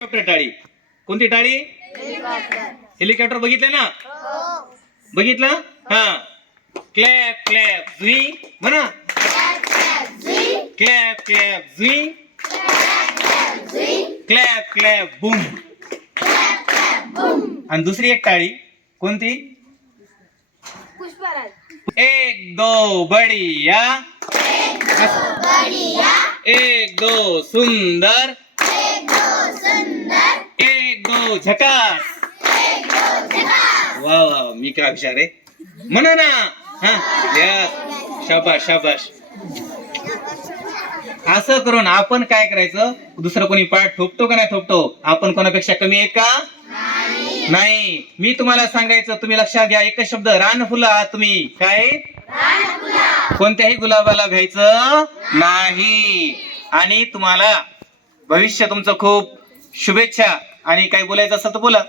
Helicopter टाळी. कोणती टाळी? हेलिकॉप्टर बघितलं ना? बघितलं? हा. क्लॅप क्लॅप झुई म्हणा. क्लॅप क्लॅप झुई. Clap clap boom. आणि दुसरी एक टाळी कोणती? एक दो बढिया. एक दो सुंदर. एक दो झकास. वा वा, मी काय हुशार आहे म्हणा ना. हा, शाबाश शाबाश. असं करून आपण काय करायचं, दुसरं कोणी पाठ ठोकतो का नाही ठोकतो, आपण कोणापेक्षा कमी आहे का? नाही. मी तुम्हाला सांगायचं, तुम्ही लक्षात घ्या, एकच शब्द, रानफुला. तुम्ही काय? कोणत्याही गुलाबाला घ्यायचं नाही. आणि तुम्हाला भविष्य तुमचं खूप शुभेच्छा. आणि काही बोलायचं असेल तर बोला.